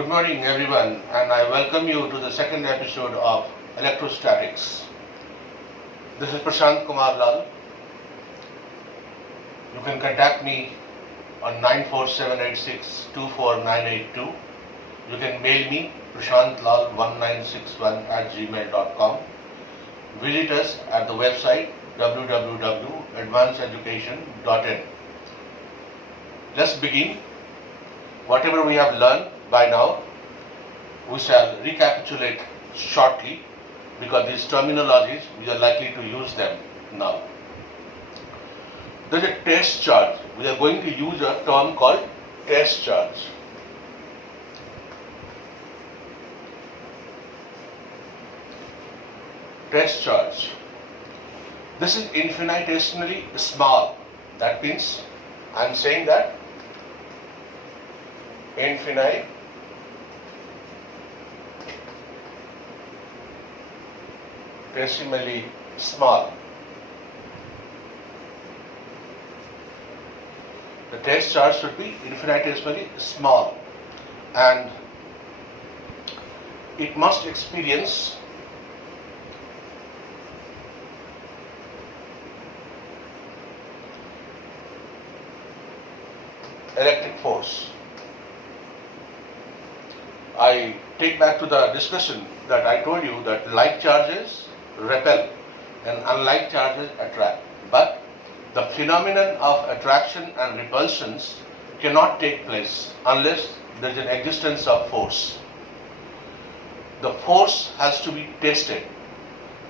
Good morning everyone, and I welcome you to the second episode of Electrostatics. This is Prashant Kumar Lal. You can contact me on 94786-24982. You can mail me prashantlal1961@gmail.com. Visit us at the website www.advancededucation.in. Let's begin. Whatever we have learned by now, we shall recapitulate shortly because these terminologies, we are likely to use them now. There is a test charge. We are going to use a term called test charge. Test charge. This is infinitesimally small. That means I am saying that infinitesimally small. The test charge should be infinitesimally small, and it must experience electric force. I take back to the discussion that I told you that like charges repel and unlike charges attract. But the phenomenon of attraction and repulsions cannot take place unless there is an existence of force. The force has to be tested.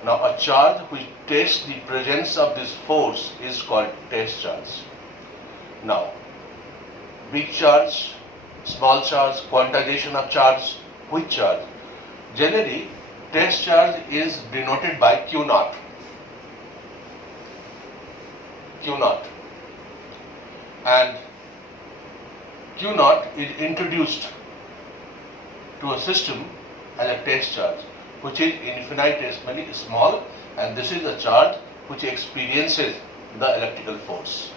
Now a charge which tests the presence of this force is called test charge. Now, big charge, small charge, quantization of charge, which charge? Generally, test charge is denoted by Q naught. Q naught. And Q naught is introduced to a system as a test charge, which is infinitesimally small, and this is a charge which experiences the electrical force.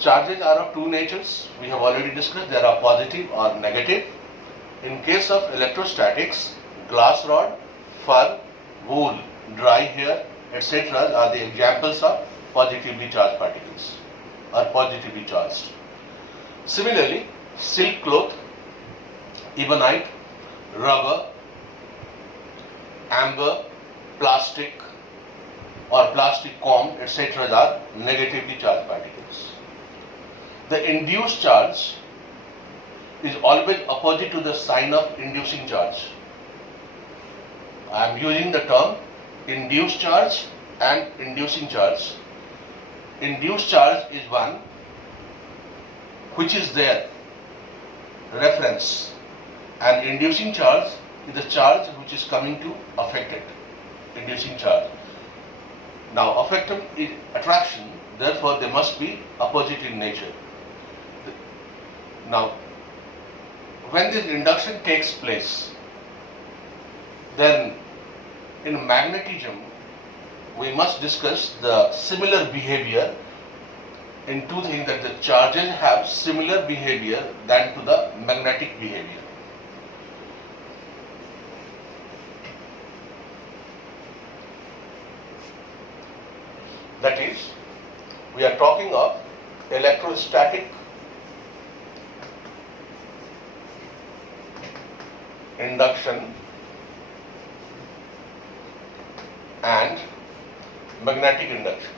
Charges are of two natures. We have already discussed. There are positive or negative. In case of electrostatics, glass rod, fur, wool, dry hair, etc. are the examples of positively charged particles or positively charged. Similarly, silk cloth, ebonite, rubber, amber, plastic or plastic comb, etc. are negatively charged particles. The induced charge is always opposite to the sign of inducing charge. I am using the term induced charge and inducing charge. Induced charge is one which is there, reference, and inducing charge is the charge which is coming to affect it, inducing charge. Now affective is attraction, therefore they must be opposite in nature. Now, when this induction takes place, then in magnetism, we must discuss the similar behavior in two things, that the charges have similar behavior than to the magnetic behavior. That is, we are talking of electrostatic induction and magnetic induction.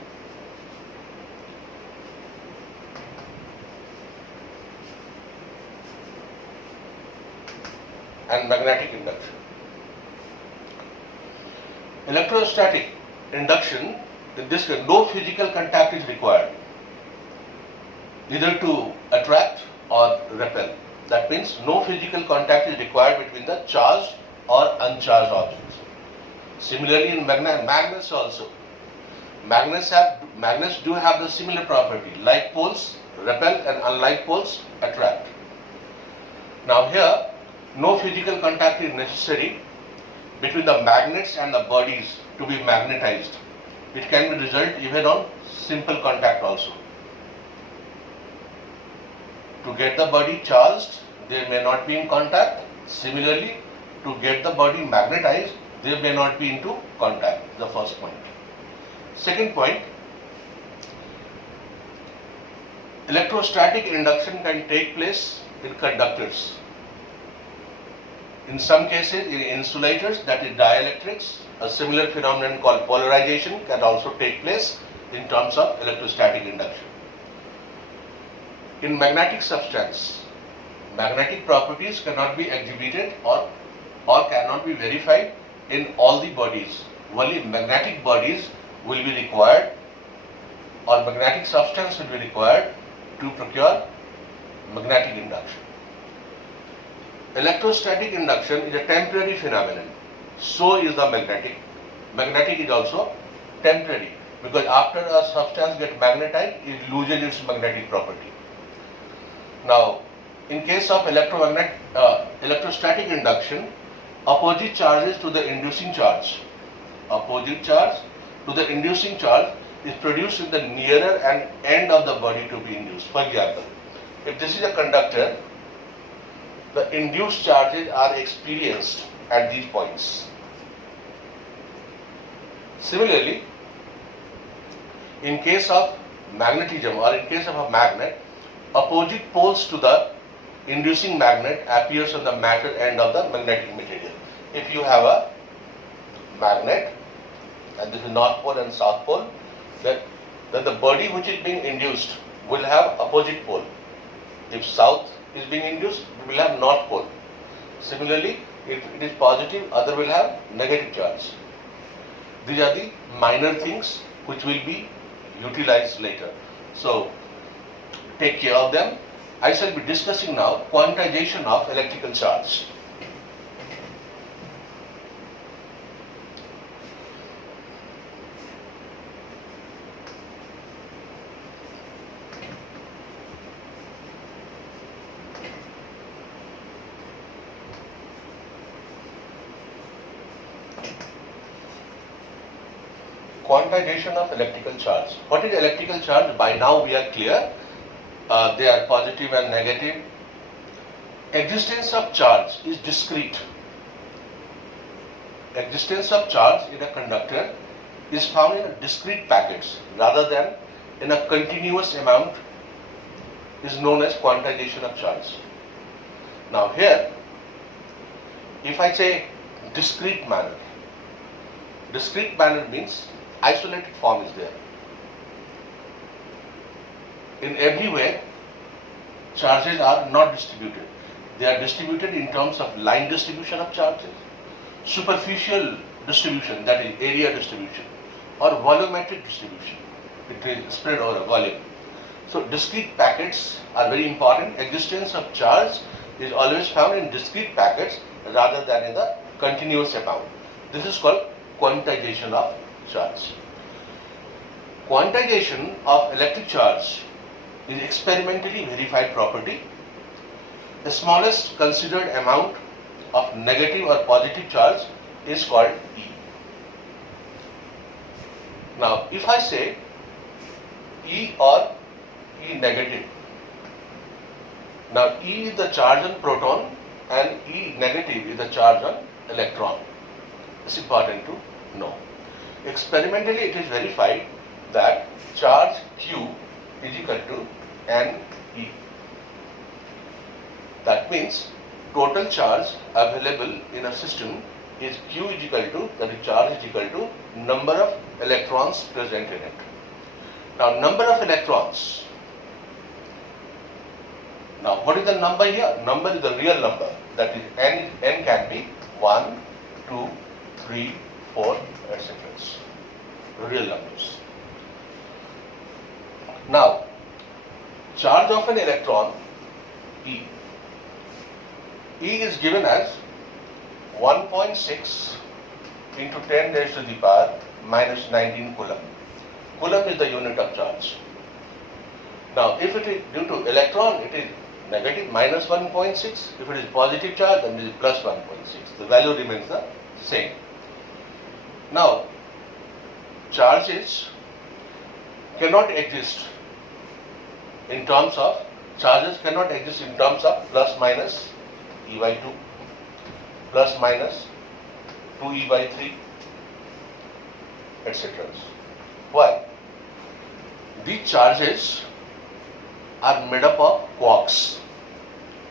Electrostatic induction, in this case, no physical contact is required, either to attract or repel. That means no physical contact is required between the charged or uncharged objects. Similarly, in magnets also. Magnets do have the similar property. Like poles repel and unlike poles attract. Now here, no physical contact is necessary between the magnets and the bodies to be magnetized. It can be result even on simple contact also. To get the body charged, they may not be in contact. Similarly, to get the body magnetized, they may not be into contact. The first point. Second point, electrostatic induction can take place in conductors. In some cases, in insulators, that is dielectrics, a similar phenomenon called polarization can also take place in terms of electrostatic induction. In magnetic substance, magnetic properties cannot be exhibited or cannot be verified in all the bodies. Only magnetic bodies will be required, or magnetic substance will be required to procure magnetic induction. Electrostatic induction is a temporary phenomenon. So is the magnetic. Magnetic is also temporary, because after a substance gets magnetized, it loses its magnetic property. Now, in case of electrostatic induction, opposite charges to the inducing charge, opposite charge to the inducing charge is produced in the nearer end of the body to be induced. For example, if this is a conductor, the induced charges are experienced at these points. Similarly, in case of magnetism or in case of a magnet, opposite poles to the inducing magnet appears on the matter end of the magnetic material. If you have a magnet, and this is north pole and south pole, then the body which is being induced will have opposite pole. If south is being induced, we will have north pole. Similarly, if it is positive, other will have negative charge. These are the minor things which will be utilized later. So, take care of them. I shall be discussing now quantization of electrical charge. Quantization of electrical charge. What is electrical charge? By now we are clear. They are positive and negative. Existence of charge is discrete. Existence of charge in a conductor is found in discrete packets rather than in a continuous amount, is known as quantization of charge. Now here, if I say discrete manner means isolated form is there. In every way, charges are not distributed. They are distributed in terms of line distribution of charges, superficial distribution, that is area distribution, or volumetric distribution. It is spread over a volume. So discrete packets are very important. Existence of charge is always found in discrete packets rather than in the continuous amount. This is called quantization of charge. Quantization of electric charge is experimentally verified property. The smallest considered amount of negative or positive charge is called E. Now, if I say E or E negative, now E is the charge on proton and E negative is the charge on electron. It's important to know. Experimentally, it is verified that charge Q is equal to NE. That means total charge available in a system is Q is equal to, that is charge is equal to number of electrons present in it. Now number of electrons. Now what is the number here? Number is the real number. That is N can be 1, 2, 3, 4, etc. Real numbers. Now, charge of an electron, E. E is given as 1.6 into 10 raised to the power minus 19 coulomb. Coulomb is the unit of charge. Now, if it is due to electron, it is negative minus 1.6. If it is positive charge, then it is plus 1.6. The value remains the same. Now, charges cannot exist in terms of charges cannot exist in terms of plus minus E by 2, plus minus 2E by 3, etc. Why? These charges are made up of quarks.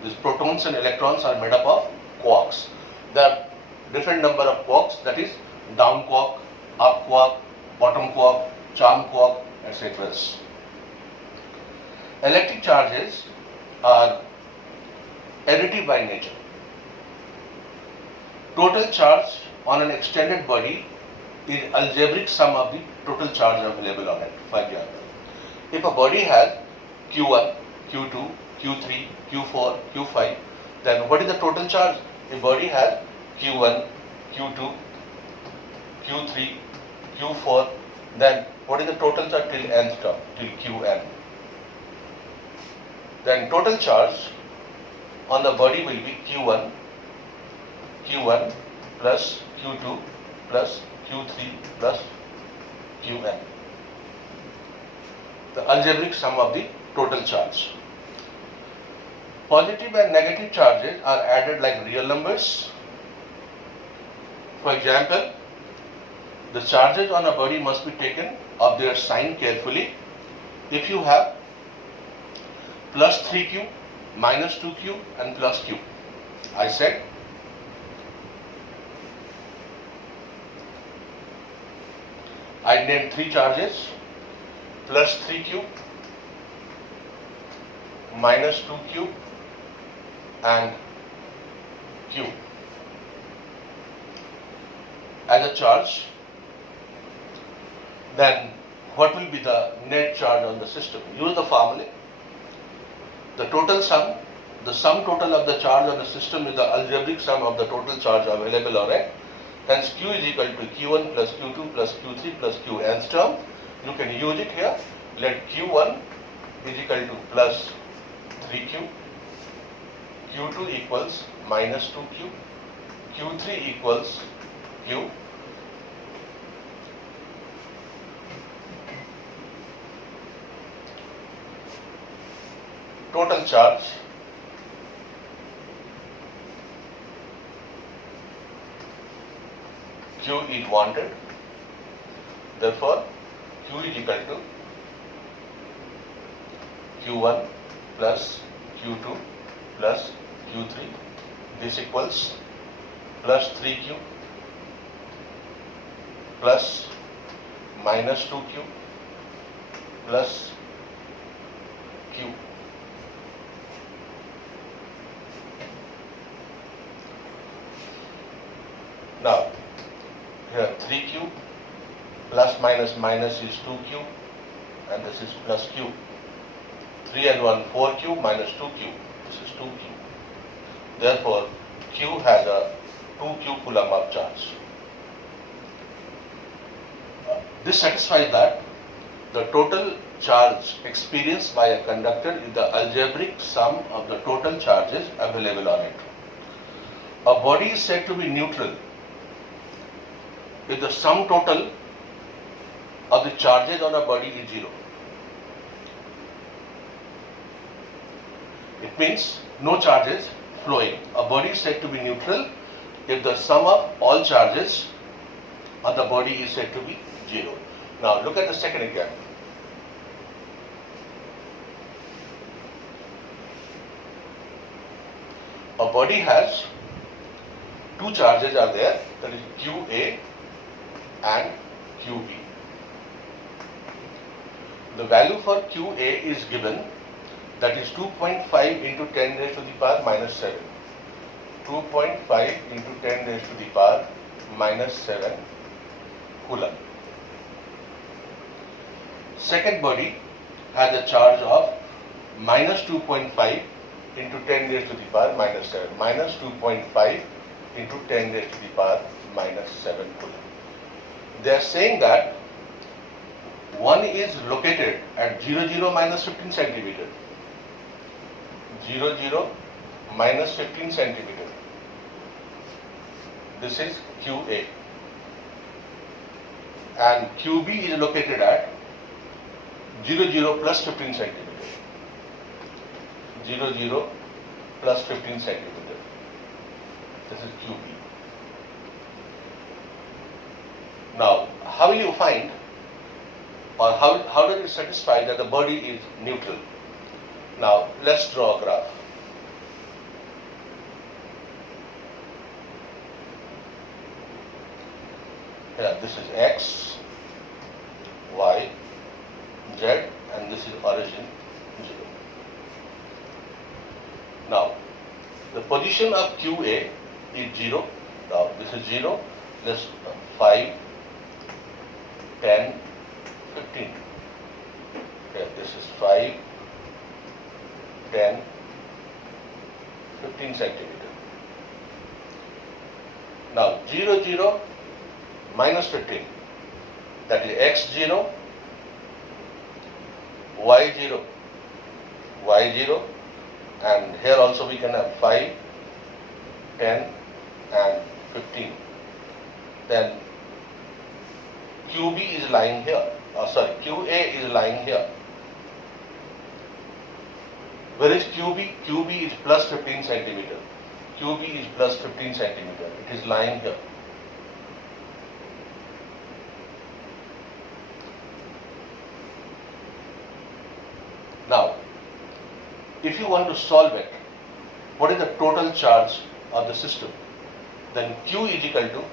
These protons and electrons are made up of quarks. There are different number of quarks, that is down quark, up quark, bottom quark, charm quark, etc. Electric charges are additive by nature. Total charge on an extended body is algebraic sum of the total charge available on it. For example, if a body has Q1, Q2, Q3, Q4, Q5, then what is the total charge? A body has Q1, Q2, Q3, Q4, then what is the total charge till nth term, till Qn? Then total charge on the body will be Q1 plus Q2 plus Q3 plus Qn. The algebraic sum of the total charge. Positive and negative charges are added like real numbers. For example, the charges on a body must be taken of their sign carefully. If you have plus 3q, minus 2q and plus q. I said I named 3 charges: plus 3q, minus 2q and q as a charge. Then what will be the net charge on the system? Use the formula. The total sum, the sum total of the charge on the system is the algebraic sum of the total charge available on it. Hence Q is equal to Q1 plus Q2 plus Q3 plus Qnth term. You can use it here. Let Q1 is equal to plus 3Q, Q2 equals minus 2Q, Q3 equals Q, total charge Q is wanted, therefore Q is equal to Q1 plus Q2 plus Q3, this equals plus 3Q plus minus 2Q plus Q. Now, here 3Q plus minus minus is 2Q and this is plus Q. 3 and 1, 4Q minus 2Q, this is 2Q. Therefore, Q has a 2Q coulomb of charge. This satisfies that the total charge experienced by a conductor is the algebraic sum of the total charges available on it. A body is said to be neutral if the sum total of the charges on a body is 0. It means no charges flowing. A body is said to be neutral if the sum of all charges on the body is said to be 0. Now look at the second example. A body has 2 charges are there, that is QA and QB. The value for QA is given, that is 2.5 into 10 raised to the power minus 7. 2.5 into 10 raised to the power minus 7 coulomb. Second body has a charge of minus 2.5 into 10 raised to the power minus 7. Minus 2.5 into 10 raised to the power minus 7 coulomb. They are saying that one is located at 0, 0 minus 15 centimeter. 0, 0 minus 15 centimeter. This is QA. And QB is located at 0, 0 plus 15 centimeter. 0, 0 plus 15 centimeter. This is QB. Now, how will you find, or how does it satisfy that the body is neutral? Now, let's draw a graph. Here, this is X, Y, Z, and this is origin 0. Now, the position of QA is 0. Now, this is 0, plus 5, 10, 15. Here, this is 5, 10, 15 centimeter. Now, 0, 0, minus 15. That is X0, Y0, Y0, and here also we can have 5, 10, and 15. Then QB is lying here, QA is lying here. Where is QB? QB is plus 15 centimeter. QB is plus 15 centimeter. It is lying here. Now, if you want to solve it, what is the total charge of the system? Then Q is equal to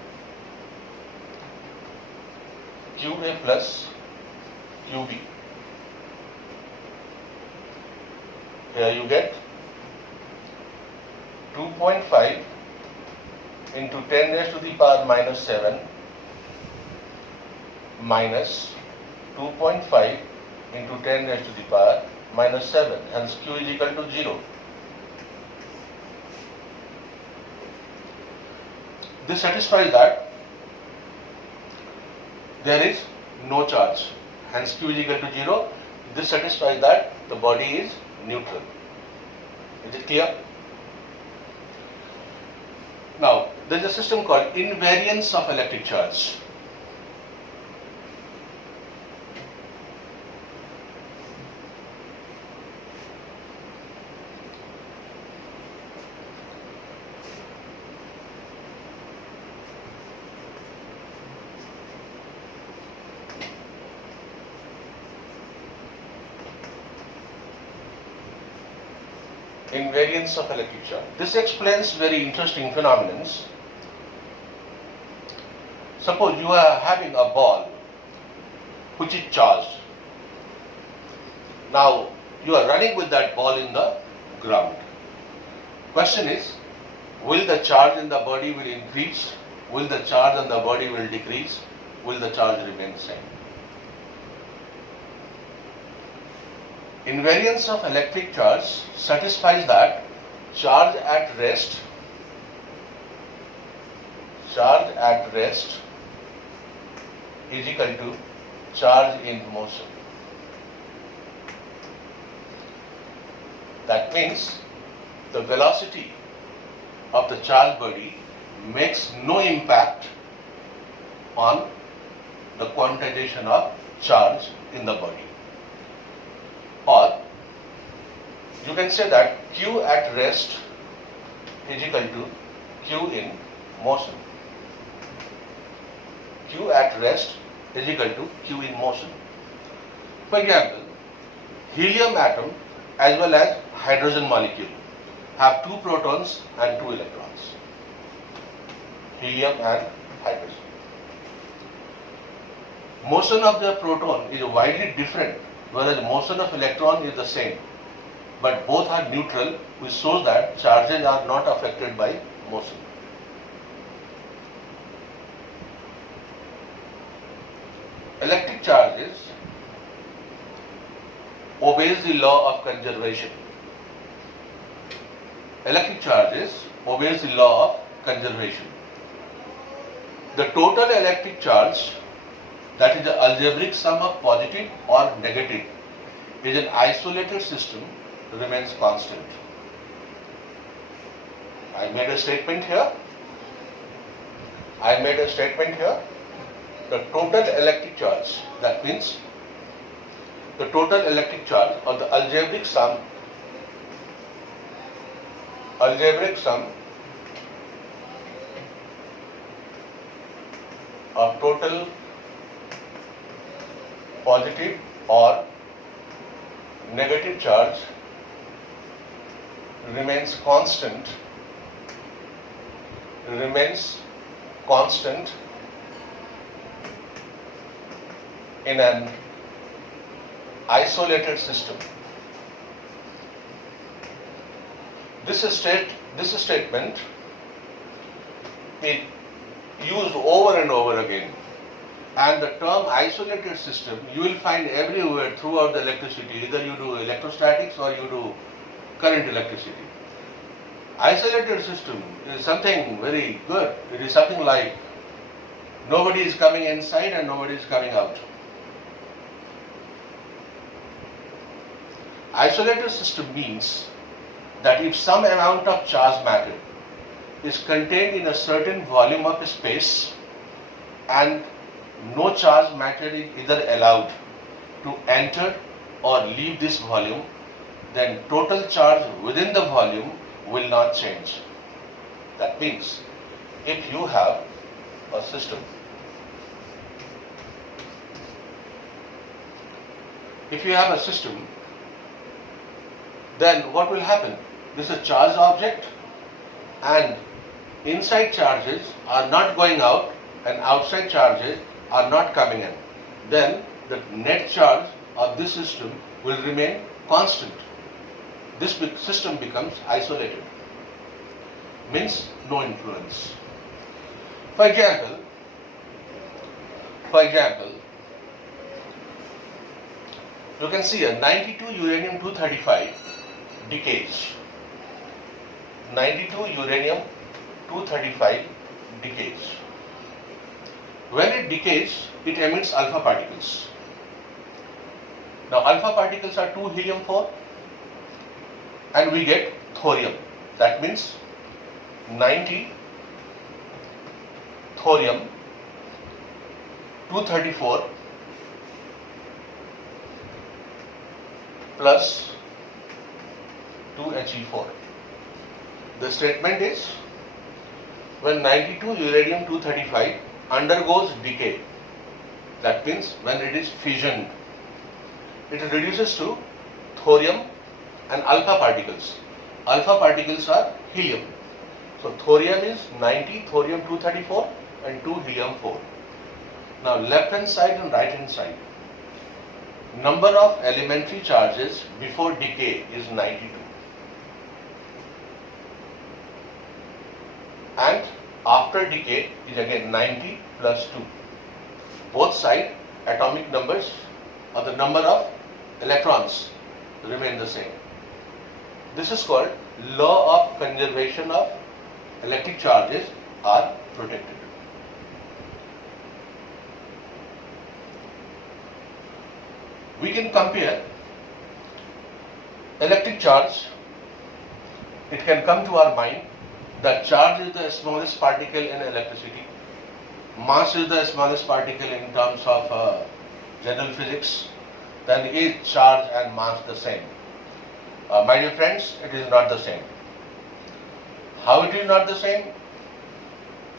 QA plus QB. Here you get 2.5 into 10 raised to the power minus 7 minus 2.5 into 10 raised to the power minus 7, hence Q is equal to 0. This satisfies that there is no charge, hence Q is equal to 0. This satisfies that the body is neutral. Is it clear? Now, there is a system called invariance of electric charge. Invariance of electric charge. This explains very interesting phenomena. Suppose you are having a ball which is charged. Now you are running with that ball in the ground. Question is, will the charge in the body will increase? Will the charge on the body will decrease? Will the charge remain same? Invariance of electric charge satisfies that charge at rest is equal to charge in motion. That means the velocity of the charged body makes no impact on the quantization of charge in the body. Or you can say that Q at rest is equal to Q in motion. Q at rest is equal to Q in motion. For example, helium atom as well as hydrogen molecule have 2 protons and 2 electrons. Helium and hydrogen. Motion of the proton is widely different, whereas motion of electron is the same, but both are neutral, which shows that charges are not affected by motion. Electric charges obeys the law of conservation. Electric charges obeys the law of conservation. The total electric charge, that is the algebraic sum of positive or negative, is an isolated system, remains constant. I made a statement here. The total electric charge, that means the total electric charge or the algebraic sum algebraic sum of total positive or negative charge remains constant in an isolated system. This statement is used over and over again, and the term isolated system you will find everywhere throughout the electricity. Either you do electrostatics or you do current electricity. Isolated system is something very good. It is something like nobody is coming inside and nobody is coming out. Isolated system means that if some amount of charged matter is contained in a certain volume of space and no charged matter is either allowed to enter or leave this volume, then total charge within the volume will not change. That means if you have a system, then what will happen? This is a charged object and inside charges are not going out and outside charges are not coming in. Then the net charge of this system will remain constant. This system becomes isolated, means no influence. For example, you can see a 92 uranium-235 decays. 92 uranium-235 decays. When it decays, it emits alpha particles. Now alpha particles are 2 helium-4 and we get thorium. That means 90 thorium-234 plus 2 He4. The statement is when 92 uranium-235 undergoes decay, that means when it is fissioned, it reduces to thorium and alpha particles. Alpha particles are helium. So thorium is 90 thorium-234 and 2 helium-4. Now left hand side and right hand side. Number of elementary charges before decay is 92. And after decay is again 90 plus 2. Both sides atomic numbers or the number of electrons remain the same. This is called law of conservation of electric charges are protected. We can compare electric charge. It can come to our mind that charge is the smallest particle in electricity. Mass is the smallest particle in terms of general physics. Then is charge and mass the same? My dear friends, it is not the same. How it is not the same?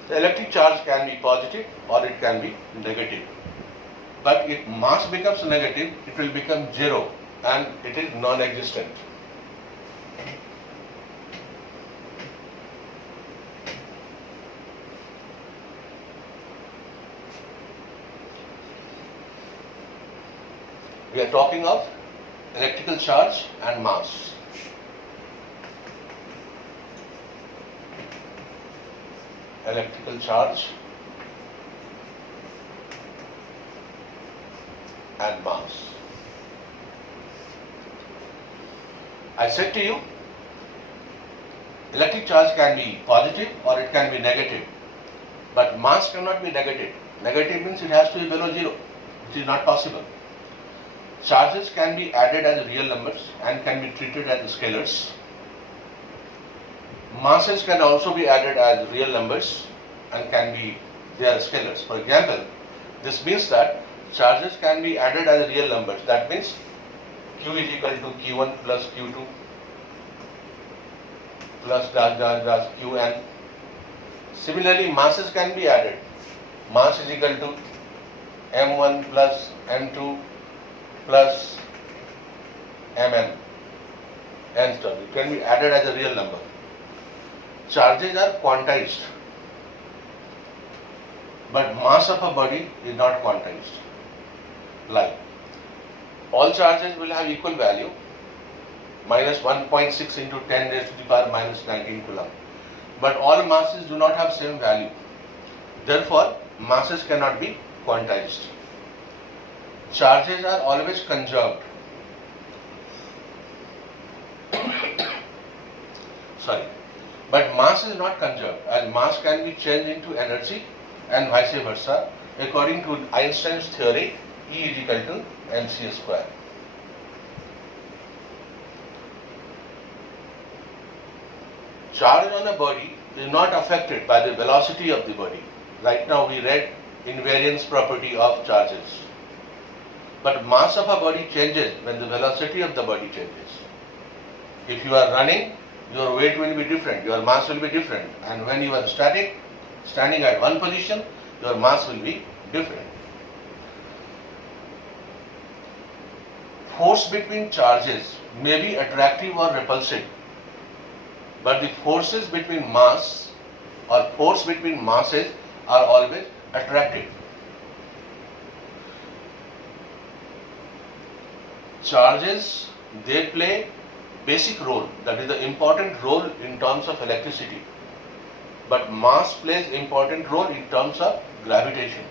The electric charge can be positive or it can be negative. But if mass becomes negative, it will become zero and it is non-existent. We are talking of electrical charge and mass. Electrical charge and mass. I said to you, electric charge can be positive or it can be negative, but mass cannot be negative. Negative means it has to be below zero, which is not possible. Charges can be added as real numbers and can be treated as scalars. Masses can also be added as real numbers and can be their scalars. For example, this means that charges can be added as real numbers. That means Q is equal to Q1 plus Q2. plus dash dash dash Qn. Similarly, masses can be added. Mass is equal to m1 plus m2 plus mm. And stuff. It can be added as a real number. Charges are quantized, but mass of a body is not quantized. Like all charges will have equal value, minus 1.6 into 10 raised to the power minus 19 coulomb. But all masses do not have same value. Therefore, masses cannot be quantized. Charges are always conserved. Sorry. But mass is not conserved, as mass can be changed into energy and vice versa according to Einstein's theory, E is equal to mc square. Charge on a body is not affected by the velocity of the body. Right now we read invariance property of charges. But mass of a body changes when the velocity of the body changes. If you are running, your weight will be different, your mass will be different. And when you are static, standing at one position, your mass will be different. Force between charges may be attractive or repulsive, but the forces between mass or force between masses are always attractive. Charges, they play basic role, that is the important role in terms of electricity, but mass plays important role in terms of gravitation.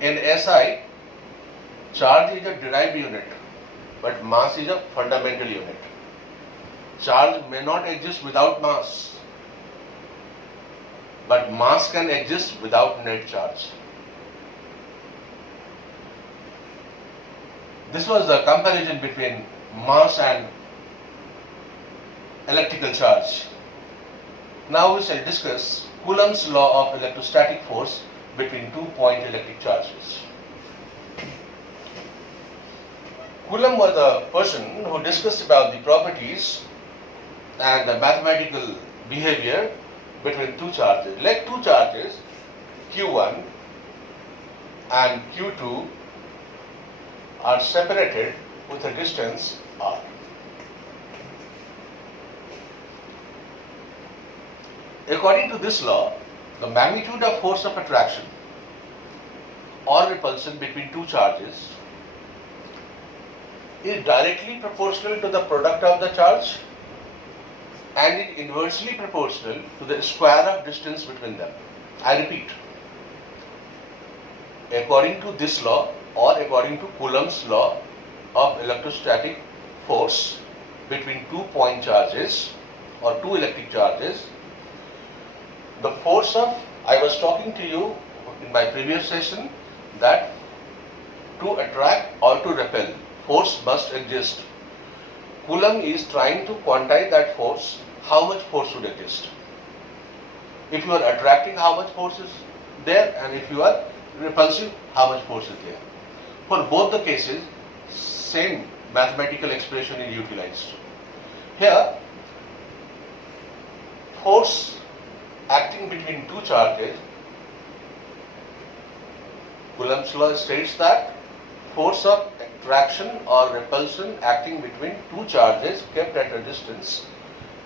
In SI, charge is a derived unit, but mass is a fundamental unit. Charge may not exist without mass, but mass can exist without net charge. This was the comparison between mass and electrical charge. Now we shall discuss Coulomb's law of electrostatic force between 2-point electric charges. Coulomb was the person who discussed about the properties and the mathematical behavior between two charges. Let two charges Q1 and Q2 are separated with a distance r. According to this law, the magnitude of force of attraction or repulsion between two charges is directly proportional to the product of the charge and is inversely proportional to the square of distance between them. I repeat, according to this law or according to Coulomb's law of electrostatic force between 2-point charges or two electric charges, the force of, I was talking to you in my previous session that to attract or to repel, force must exist. Coulomb is trying to quantize that force, how much force should exist. If you are attracting, how much force is there, and if you are repulsive, how much force is there. For both the cases, same mathematical expression is utilized. Here, force acting between two charges, Coulomb's law states that force of attraction or repulsion acting between two charges kept at a distance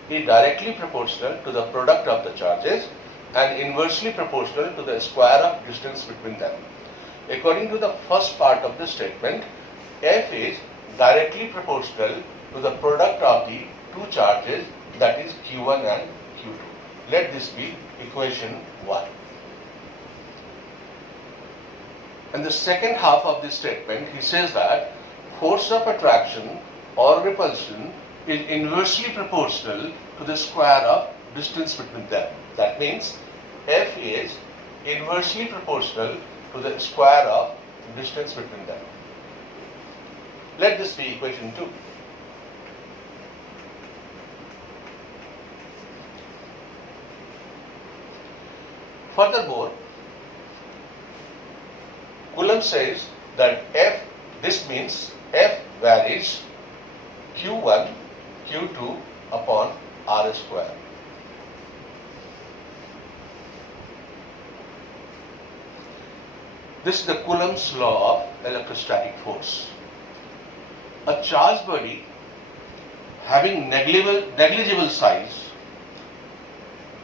is directly proportional to the product of the charges and inversely proportional to the square of distance between them. According to the first part of the statement, F is directly proportional to the product of the two charges, that is Q1 and Q2. Let this be equation 1. In the second half of this statement, he says that force of attraction or repulsion is inversely proportional to the square of distance between them. That means F is inversely proportional to the square of distance between them. Let this be equation 2. Furthermore, Coulomb says that F, this means F varies Q1, Q2 upon R square. This is the Coulomb's law of electrostatic force. A charged body having negligible size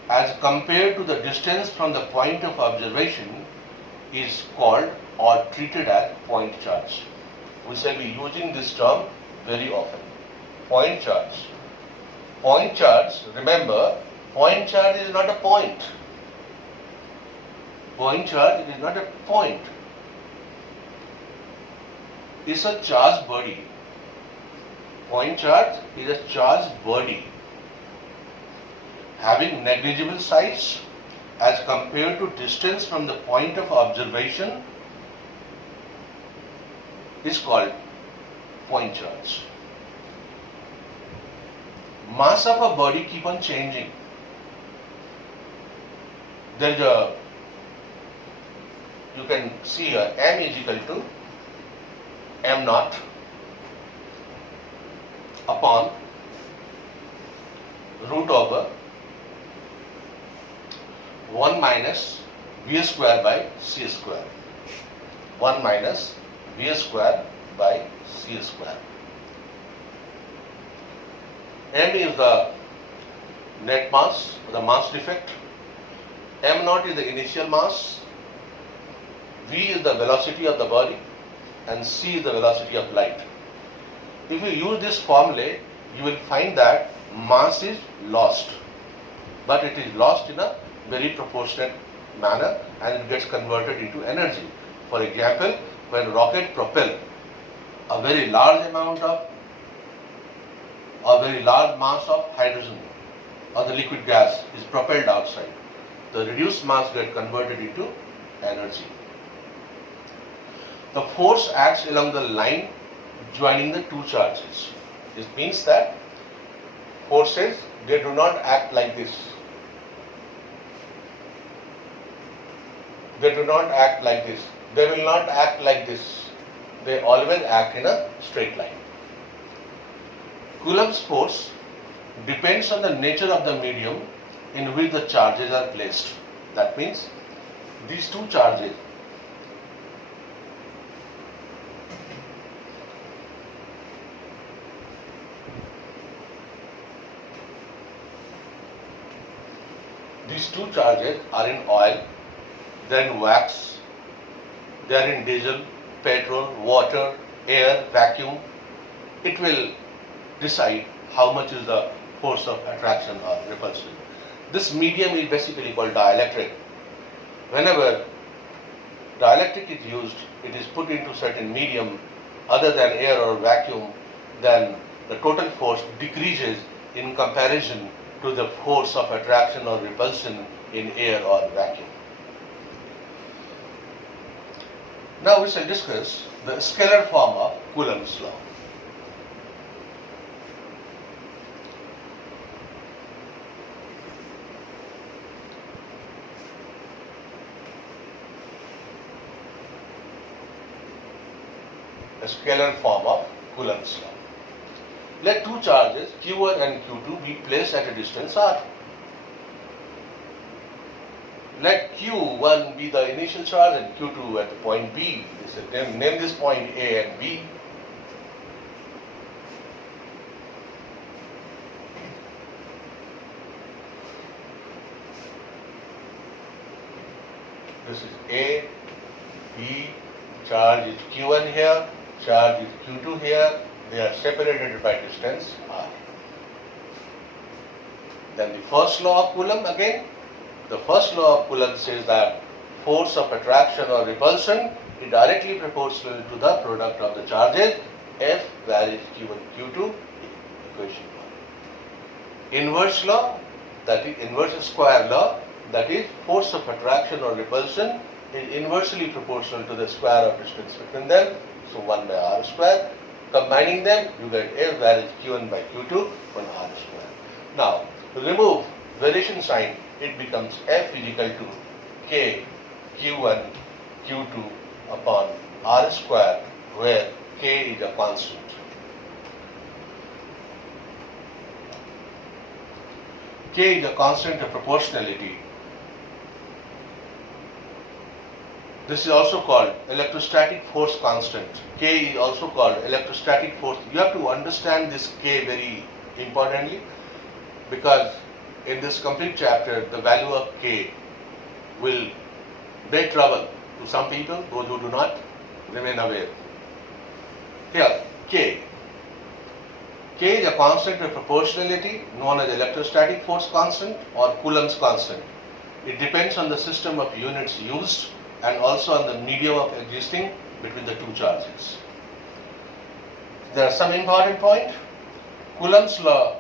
as compared to the distance from the point of observation is called or treated as point charge. We shall be using this term very often. Point charge. Point charge, remember, point charge is not a point. Point charge is not a point. It's a charged body. Point charge is a charged body having negligible size as compared to distance from the point of observation is called point charge. Mass of a body keep on changing. There is you can see here m is equal to m naught upon root over 1 minus v square by c square. 1 minus v square by c square. M is the net mass, the mass defect. M naught is the initial mass. V is the velocity of the body and c is the velocity of light. If you use this formula, you will find that mass is lost, but it is lost in a very proportionate manner and it gets converted into energy. For example, when rocket propel a very large amount of a very large mass of hydrogen or the liquid gas is propelled outside, the reduced mass gets converted into energy. The force acts along the line joining the two charges. This means that forces, they do not act like this. They do not act like this. They will not act like this. They always act in a straight line. Coulomb's force depends on the nature of the medium in which the charges are placed. That means these two charges, are in oil, they are in wax, they are in diesel, petrol, water, air, vacuum. It will decide how much is the force of attraction or repulsion. This medium is basically called dielectric. Whenever dielectric is used, it is put into certain medium other than air or vacuum, then the total force decreases in comparison to the force of attraction or repulsion in air or vacuum. Now we shall discuss the scalar form of Coulomb's law. The scalar form of Coulomb's law. Let two charges Q1 and Q2 be placed at a distance r. Let Q1 be the initial charge and Q2 at the point B. Name this point A and B. This is A, B, charge is Q1 here, charge is Q2 here. They are separated by distance r. Then the first law of Coulomb again. The first law of Coulomb says that force of attraction or repulsion is directly proportional to the product of the charges F, where is Q1, Q2, equation 1. Inverse law, that is inverse square law, that is force of attraction or repulsion is inversely proportional to the square of distance between them, so 1 by r square. Combining them, you get F, where is Q1 by Q2, 1 r square. Now, to remove variation sign, it becomes F is equal to K Q1 Q2 upon r square, where K is a constant. K is a constant of proportionality. This is also called electrostatic force constant. K is also called electrostatic force. You have to understand this K very importantly, because in this complete chapter the value of K will bear trouble to some people, those who do not remain aware. Here, K. K is a constant of proportionality known as electrostatic force constant or Coulomb's constant. It depends on the system of units used and also on the medium of existing between the two charges. There are some important points. Coulomb's law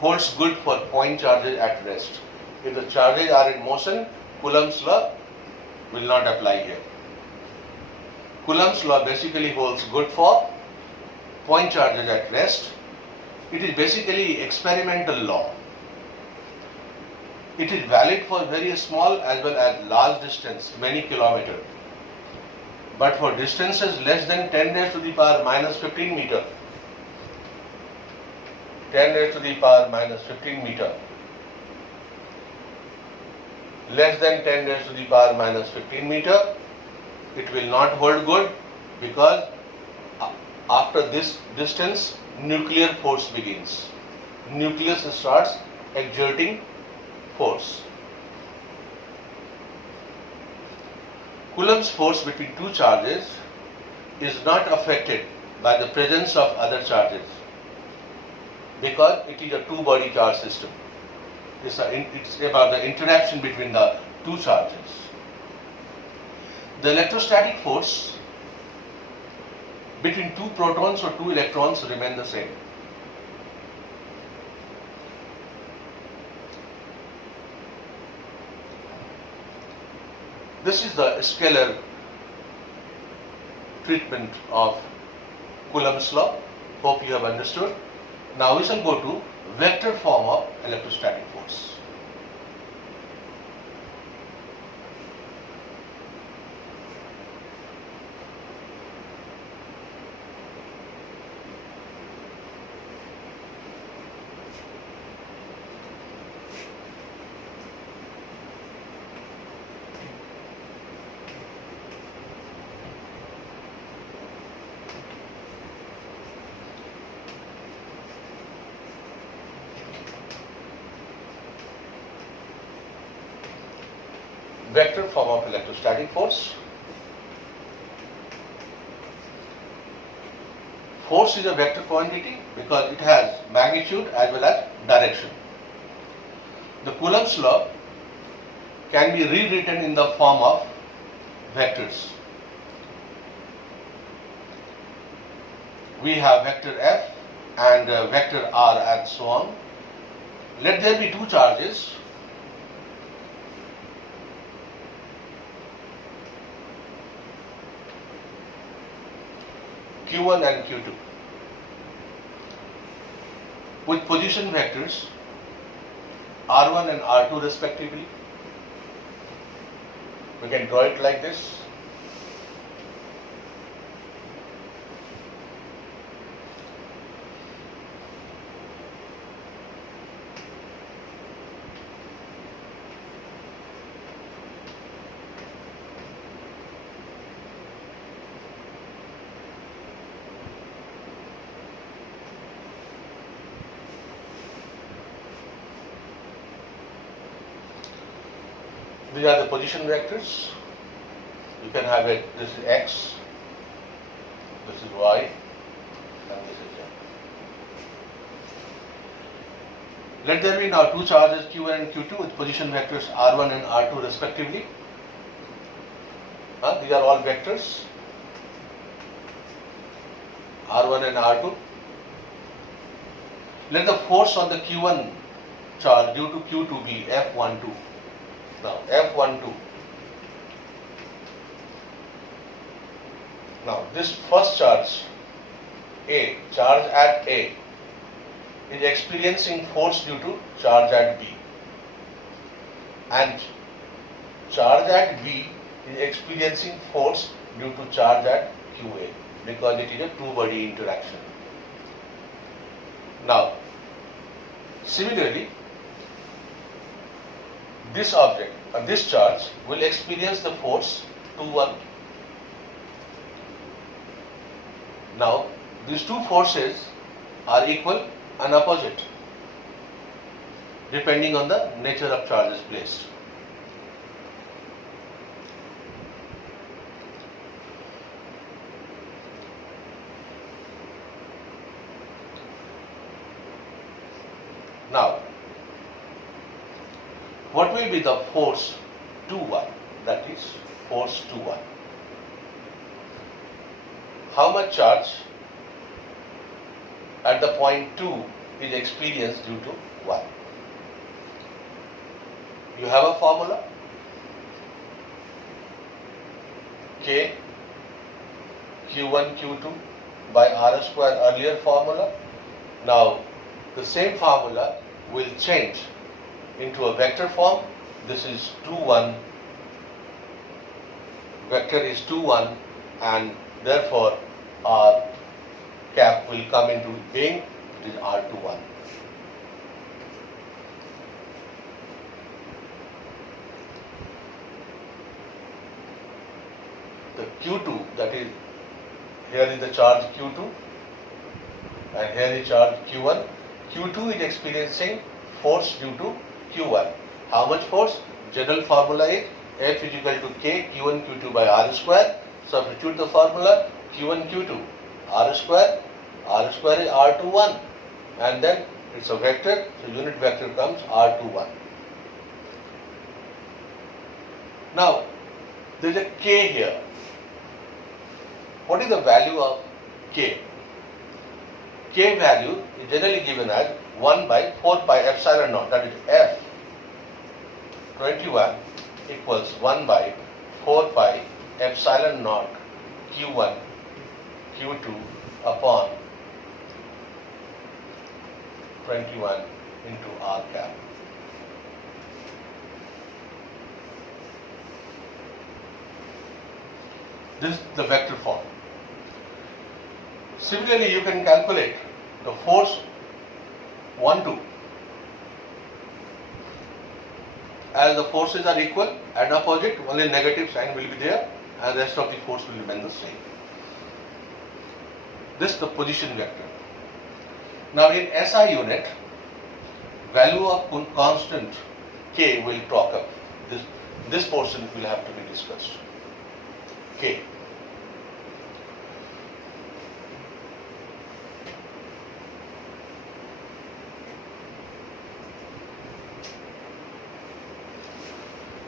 holds good for point charges at rest. If the charges are in motion, Coulomb's law will not apply here. Coulomb's law basically holds good for point charges at rest. It is basically experimental law. It is valid for very small as well as large distance, many kilometers. But for distances less than 10 raised to the power minus 15 meter, 10 raised to the power minus 15 meter, less than 10 raised to the power minus 15 meter, it will not hold good, because after this distance nuclear force begins. Nucleus starts exerting force. Coulomb's force between two charges is not affected by the presence of other charges, because it is a two-body charge system. It's about the interaction between the two charges. The electrostatic force between two protons or two electrons remain the same. This is the scalar treatment of Coulomb's law. Hope you have understood. Now we shall go to vector form of electrostatic force. Vector form of electrostatic force. Force is a vector quantity because it has magnitude as well as direction. The Coulomb's law can be rewritten in the form of vectors. We have vector F and vector R and so on. Let there be two charges. Q1 and Q2 with position vectors R1 and R2 respectively. We can draw it like this. These are the position vectors. You can have it, this is X, this is Y, and this is Z. Let there be now two charges Q1 and Q2 with position vectors R1 and R2 respectively. These are all vectors, R1 and R2. Let the force on the Q1 charge due to Q2 be F12. Now F12. Now this first charge, A, charge at A, is experiencing force due to charge at B, and charge at B is experiencing force due to charge at QA, because it is a two-body interaction. Now, similarly, this object, this charge will experience the force 2-1. Now, these two forces are equal and opposite depending on the nature of charges placed. Now, what will be the force 2-1? That is force 2-1. How much charge at the point 2 is experienced due to 1? You have a formula K Q1 Q2 by R square, earlier formula. Now the same formula will change into a vector form. This is 2-1, vector is 2-1, and therefore R cap will come into being, it is R21. The Q2, that is, here is the charge Q2 and here is charge Q1. Q2 is experiencing force due to Q1. How much force? General formula is F is equal to K Q1 Q2 by R square. Substitute the formula Q1 Q2 R square is R21, and then it's a vector, so unit vector comes R21. Now there is a K here. What is the value of K? K value is generally given as 1 by 4 pi epsilon naught, that is F 21 equals 1 by 4 pi epsilon naught Q1 Q2 upon 21 into R cap. This is the vector form. Similarly, you can calculate the force 1, 2. As the forces are equal and opposite, only negative sign will be there and the rest of the force will remain the same. This is the position vector. Now in SI unit, value of constant K will talk up. This portion will have to be discussed. K.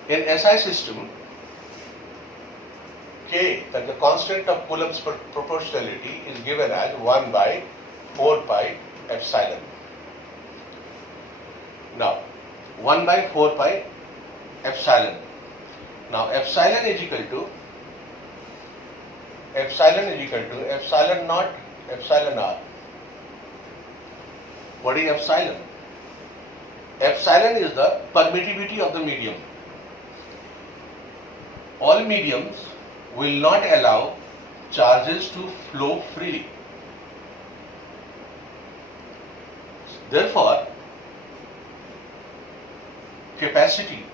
In SI system, K, that the constant of Coulomb's proportionality, is given as 1 by 4 pi epsilon. Now, 1 by 4 pi epsilon. Now, epsilon is equal to epsilon naught epsilon r. What is epsilon? Epsilon is the permittivity of the medium. All mediums will not allow charges to flow freely. Therefore, capacity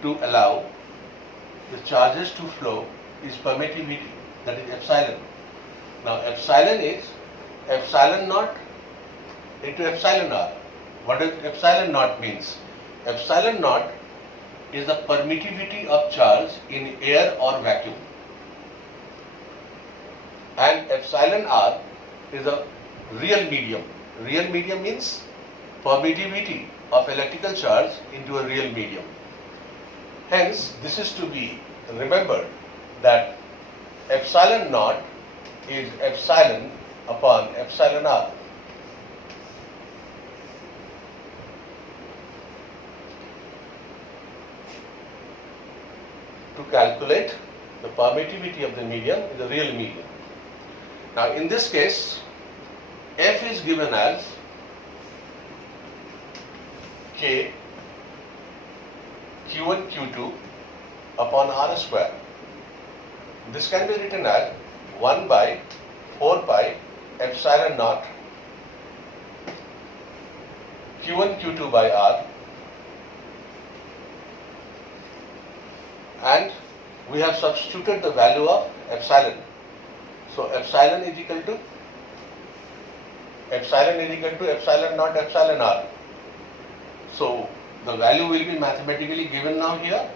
to allow the charges to flow is permittivity, that is epsilon. Now epsilon is epsilon naught into epsilon r. What does epsilon naught means? Epsilon naught is the permittivity of charge in air or vacuum, and epsilon r is a real medium. Real medium means permittivity of electrical charge into a real medium. Hence, this is to be remembered that epsilon naught is epsilon upon epsilon r. To calculate the permittivity of the medium in the real medium. Now in this case, F is given as K Q1 Q2 upon R square. This can be written as 1 by 4 pi epsilon naught Q1 Q2 by R we have substituted the value of epsilon. So epsilon is equal to epsilon naught epsilon r. So the value will be mathematically given now here,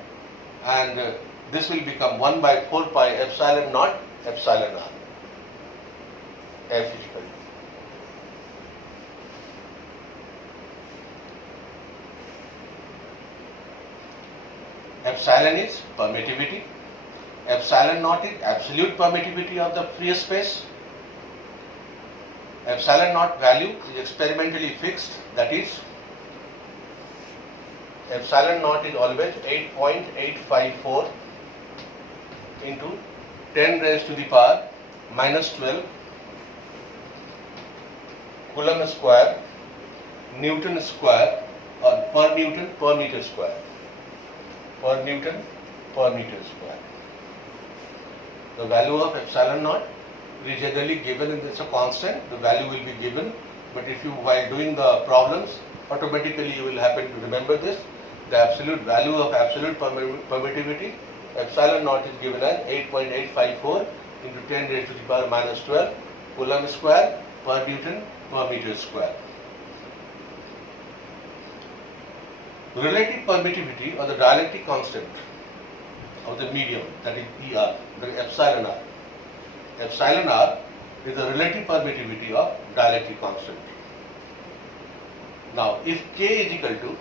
and this will become 1 by 4 pi epsilon naught epsilon r. F is equal to. Epsilon is permittivity. Epsilon naught is absolute permittivity of the free space. Epsilon naught value is experimentally fixed, that is epsilon naught is always 8.854 into 10 raised to the power minus 12 Coulomb square Newton square or per Newton per meter square. Per Newton per meter square. The value of epsilon naught is generally given, and it's a constant. The value will be given, but if you, while doing the problems, automatically you will happen to remember this. The absolute value of absolute permittivity, epsilon naught is given as 8.854 into 10 raised to the power minus 12 Coulomb square per Newton per meter square. Relative permittivity or the dielectric constant of the medium, that is ER, the epsilon R. Epsilon R is the relative permittivity of dielectric constant. Now, if K is equal to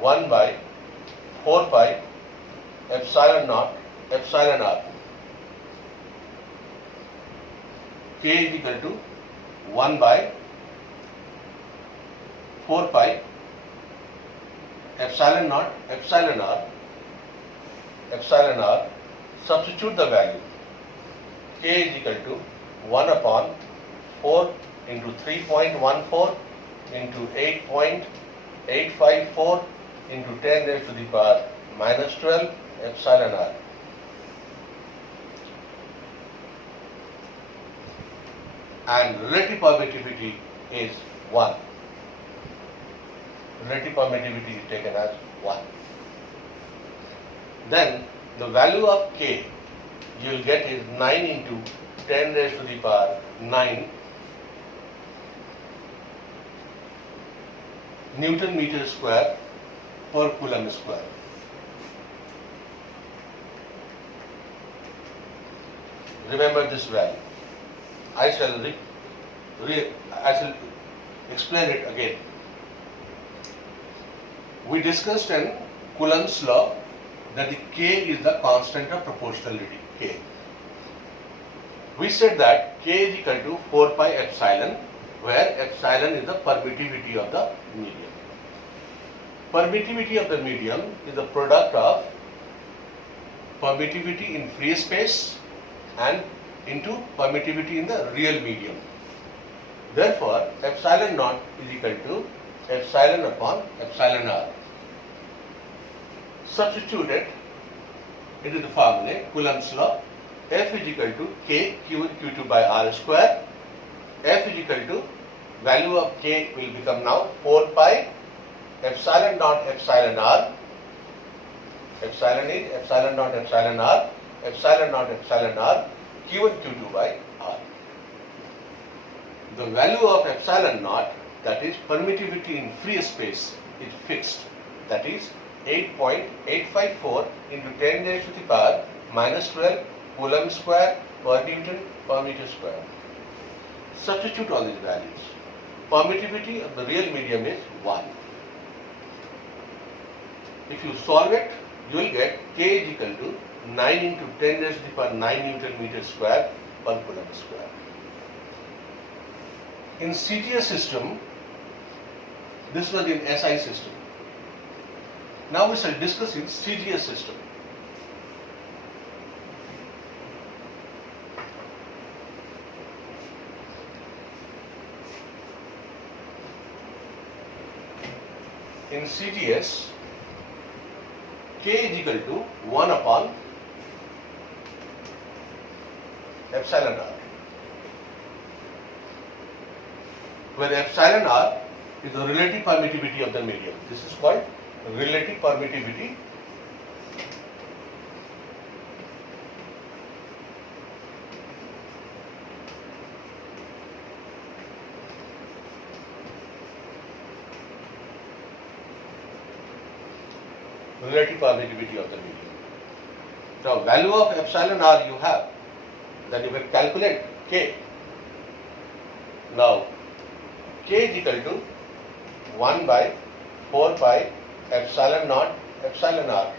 1 by 4 pi epsilon naught epsilon R, K is equal to 1 by 4 pi epsilon naught epsilon r, substitute the value. K is equal to 1 upon 4 into 3.14 into 8.854 into 10 raised to the power minus 12 epsilon r. And relative permittivity is 1. Relative permittivity is taken as 1. Then the value of K you will get is 9 into 10 raised to the power 9 Newton meter square per Coulomb square. Remember this value. I shall explain it again. We discussed in Coulomb's law that the K is the constant of proportionality, K. We said that K is equal to 4 pi epsilon, where epsilon is the permittivity of the medium. Permittivity of the medium is the product of permittivity in free space and into permittivity in the real medium. Therefore, epsilon naught is equal to epsilon upon epsilon r. Substitute it into the formula, Coulomb's law. F is equal to K Q1 Q2 by R square. F is equal to, value of K will become now 4 pi epsilon naught epsilon r. Epsilon is epsilon naught epsilon r. Epsilon naught epsilon r Q1 Q2 by R. The value of epsilon naught, that is permittivity in free space, is fixed. That is 8.854 into 10 raised to the power minus 12 Coulomb square per Newton per meter square. Substitute all these values. Permittivity of the real medium is 1. If you solve it, you will get K is equal to 9 into 10 raised to the power 9 Newton meter square per Coulomb square. In CTS system, this was in SI system. Now we shall discuss in CGS system. In CGS, K is equal to 1 upon epsilon r, where epsilon r is the relative permittivity of the medium. This is called relative permittivity relative permittivity of the medium. Now, value of epsilon r you have, then you can calculate K. Now, K is equal to 1 by 4 pi epsilon naught epsilon r.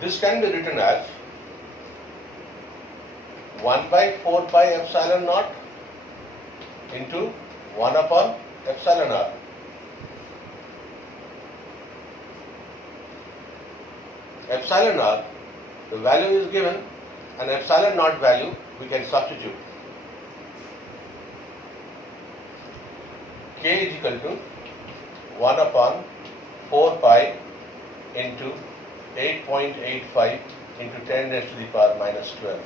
This can be written as 1 by 4 pi epsilon naught into 1 upon epsilon r. Epsilon r, the value is given, and epsilon naught value we can substitute. K is equal to 1 upon 4 pi into 8.85 into 10 raised to the power minus 12.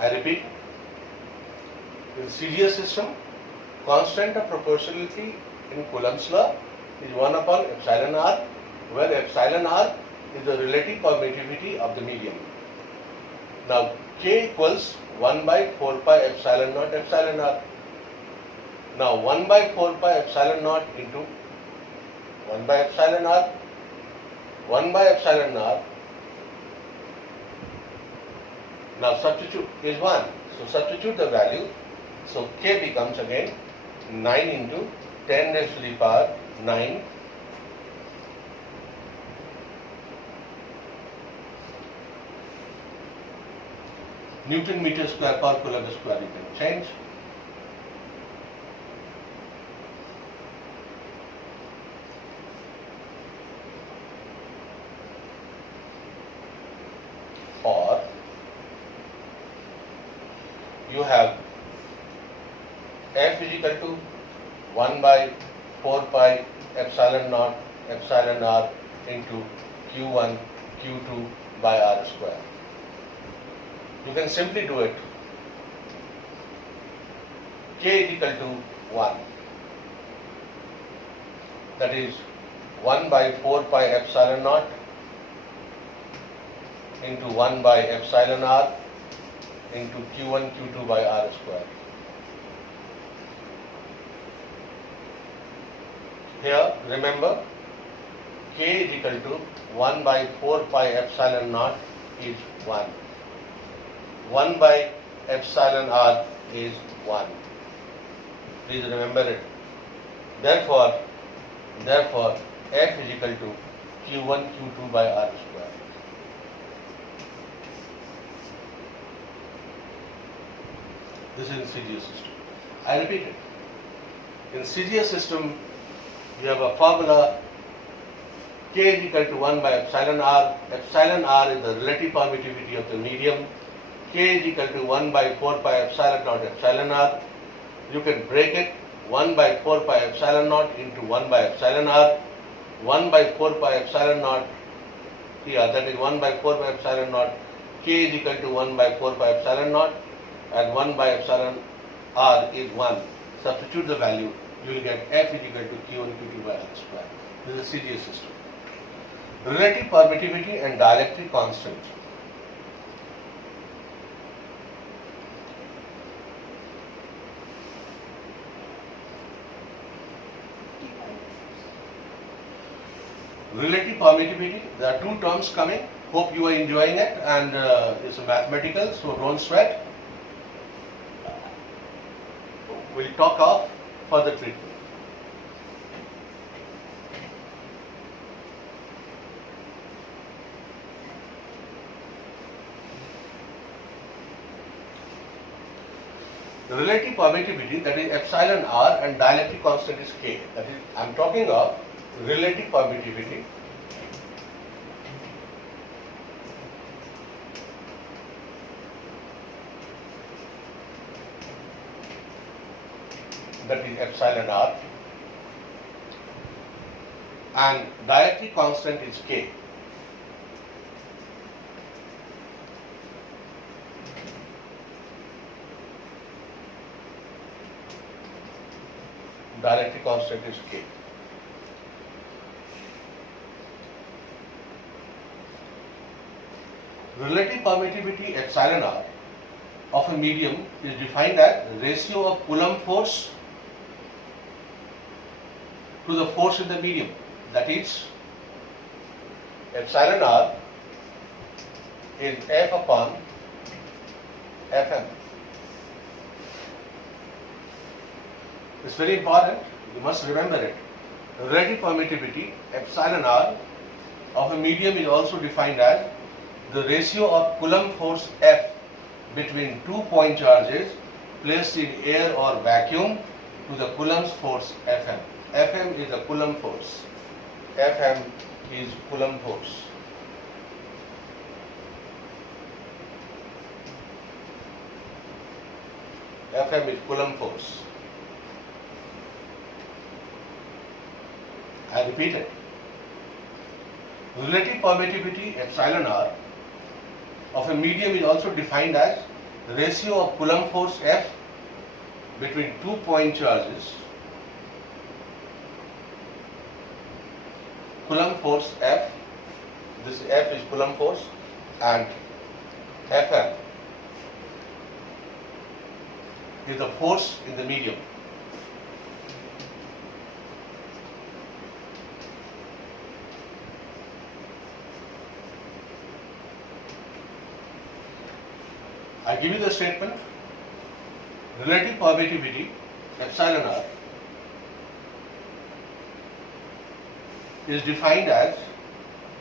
I repeat, in CGS system, constant of proportionality in Coulomb's law is 1 upon epsilon r, where epsilon r is the relative permittivity of the medium. Now, K equals 1 by 4 pi epsilon naught epsilon r. Now, 1 by 4 pi epsilon naught into 1 by epsilon r, 1 by epsilon r. Now, substitute is 1. So, substitute the value. So, K becomes again 9 into 10 raised to the power 9 Newton meter square per Coulomb square. You can change. Or you have F is equal to 1 by 4 pi epsilon naught epsilon r into Q1 Q2 by r square. You can simply do it. K is equal to 1. That is 1 by 4 pi epsilon naught into 1 by epsilon r into Q1 Q2 by r square. Here, remember, K is equal to 1 by 4 pi epsilon naught is 1. 1 by epsilon r is 1. Please remember it. Therefore, F is equal to Q1 Q2 by r square. This is in CGS system. I repeat it. In CGS system, you have a formula K is equal to 1 by epsilon r. Epsilon r is the relative permittivity of the medium. K is equal to 1 by 4 pi epsilon naught epsilon r. You can break it 1 by 4 pi epsilon naught into 1 by epsilon r. 1 by 4 pi epsilon naught here, that is 1 by 4 pi epsilon naught. K is equal to 1 by 4 pi epsilon naught and 1 by epsilon r is 1. Substitute the value, you will get F is equal to Q1 Q2 by r square. This is a CGS system. Relative permittivity and dielectric constant. Relative permittivity, there are two terms coming. Hope you are enjoying it, and it's a mathematical, so don't sweat. We'll talk of further treatment. The relative permittivity, that is epsilon r, and dielectric constant is K. That is, I am talking of relative permittivity. That is epsilon r, and dielectric constant is K. Dielectric constant is K. Relative permittivity epsilon r of a medium is defined as ratio of Coulomb force to the force in the medium. That is, epsilon r is F upon Fm. It's very important, you must remember it. Relative permittivity epsilon r of a medium is also defined as the ratio of Coulomb force F between 2 point charges placed in air or vacuum to the Coulomb's force Fm. Fm is the Coulomb force. Fm is Coulomb force. Fm is Coulomb force. I repeat it. Relative permittivity epsilon r of a medium is also defined as the ratio of Coulomb force F between 2 point charges. Coulomb force F, this F is Coulomb force, and Fm is the force in the medium. I give you the statement. Relative permittivity epsilon r is defined as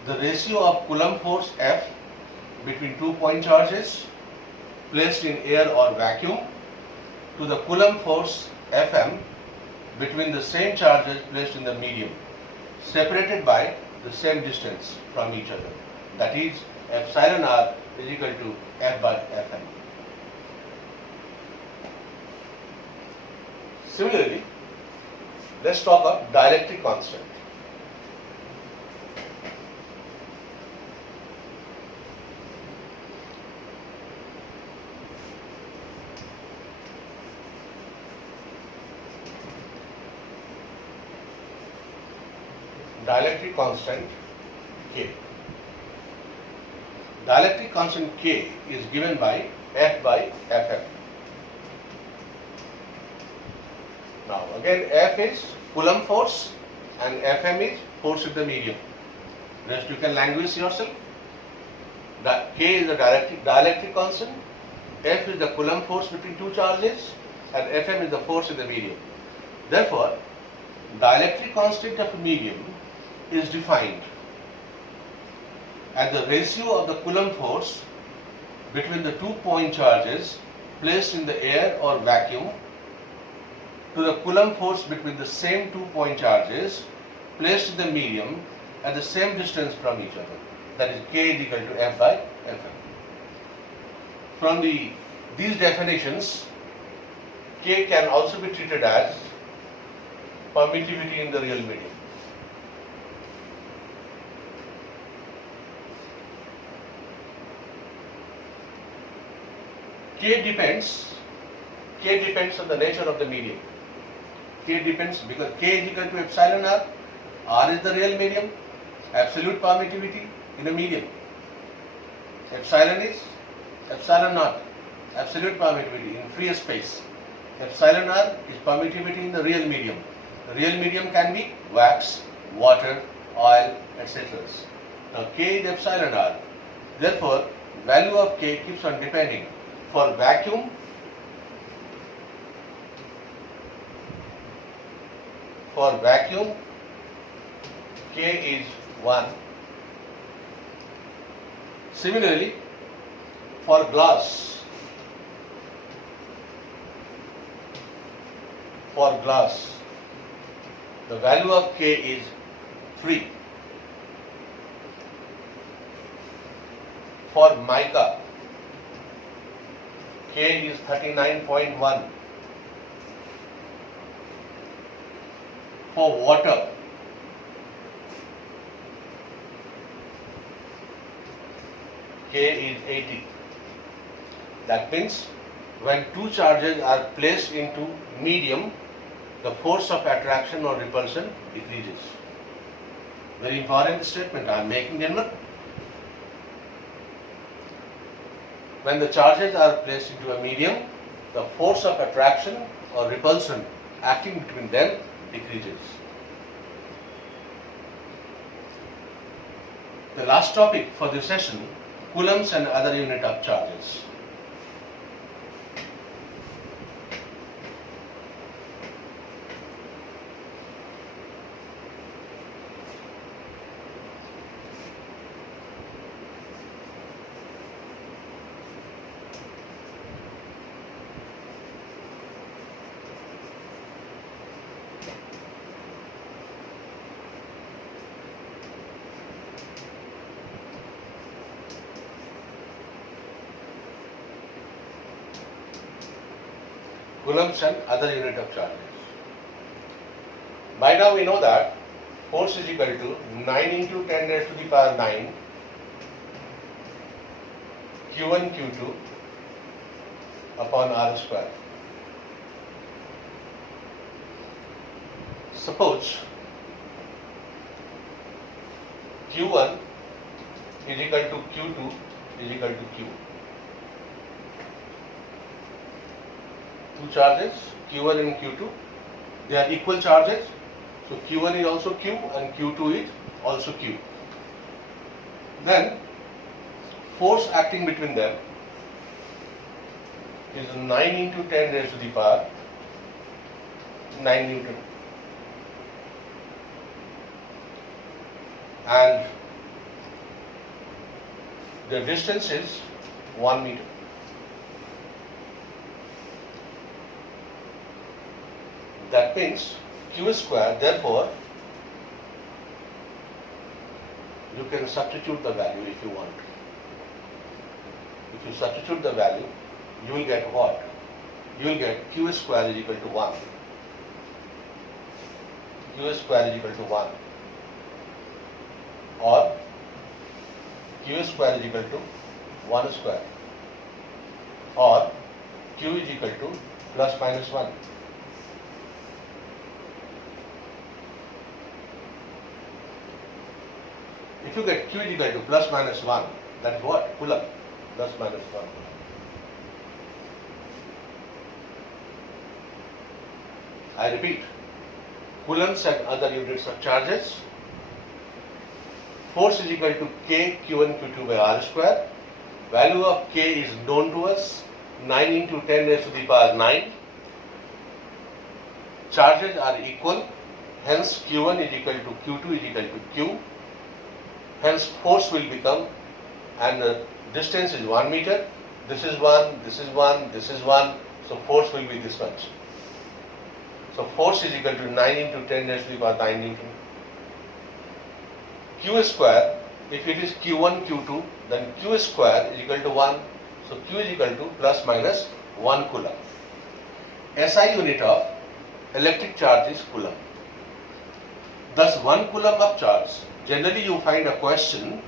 the ratio of Coulomb force F between 2 point charges placed in air or vacuum to the Coulomb force Fm between the same charges placed in the medium, separated by the same distance from each other. That is, epsilon r is equal to F by Fm. Similarly, let's talk of dielectric constant. Dielectric constant K. Dielectric constant K is given by F by Fm. Now again, F is Coulomb force and Fm is force of the medium. Rest you can language yourself. K is the dielectric constant, F is the Coulomb force between two charges, and Fm is the force in the medium. Therefore, dielectric constant of a medium is defined as the ratio of the Coulomb force between the 2 point charges placed in the air or vacuum to the Coulomb force between the same 2 point charges placed in the medium at the same distance from each other. That is, K is equal to F by Fm. From these definitions, K can also be treated as permittivity in the real medium. K depends on the nature of the medium. K depends because K is equal to epsilon r. R is the real medium. Absolute permittivity in a medium. Epsilon is epsilon naught. Absolute permittivity in free space. Epsilon r is permittivity in the real medium. The real medium can be wax, water, oil, etc. Now K is epsilon r. Therefore, value of K keeps on depending. For vacuum, K is 1. Similarly, for glass, the value of K is 3. For mica, K is 39.1. For water, K is 80. That means when two charges are placed into medium, the force of attraction or repulsion decreases. Very important statement I am making, gentlemen. when the charges are placed into a medium, the force of attraction or repulsion acting between them decreases. The last topic for this session, coulombs and other unit of charges. Coulombs and other unit of charges. By now we know that force is equal to 9 into 10 raised to the power 9 Q1 Q2 upon R square. Suppose Q1 is equal to Q2 is equal to Q. Two charges, Q1 and Q2, they are equal charges. So Q1 is also Q and Q2 is also Q. Then force acting between them is 9 into 10 raised to the power 9 Newton. And the distance is 1 meter. That means Q square, therefore, you can substitute the value if you want. If you substitute the value, you will get what? You will get Q square is equal to 1. Q square is equal to 1. Or Q square is equal to 1 square. Or Q is equal to plus minus 1. If you get Q is equal to plus minus 1, that is what? Coulomb. Plus minus 1. I repeat, coulombs and other units of charges. Force is equal to K Q1 Q2 by R square. Value of K is known to us, 9 into 10 raised to the power 9. Charges are equal, hence Q1 is equal to Q2 is equal to Q. Hence force will become, and the distance is 1 meter. This is 1, this is 1, this is 1. So force will be this much. So force is equal to 9 into 10 raised to the power 9 Newton. Q square, if it is Q1 Q2, then Q square is equal to 1. So Q is equal to plus minus 1 coulomb. SI unit of electric charge is coulomb. Thus 1 coulomb of charge. Generally you find a question,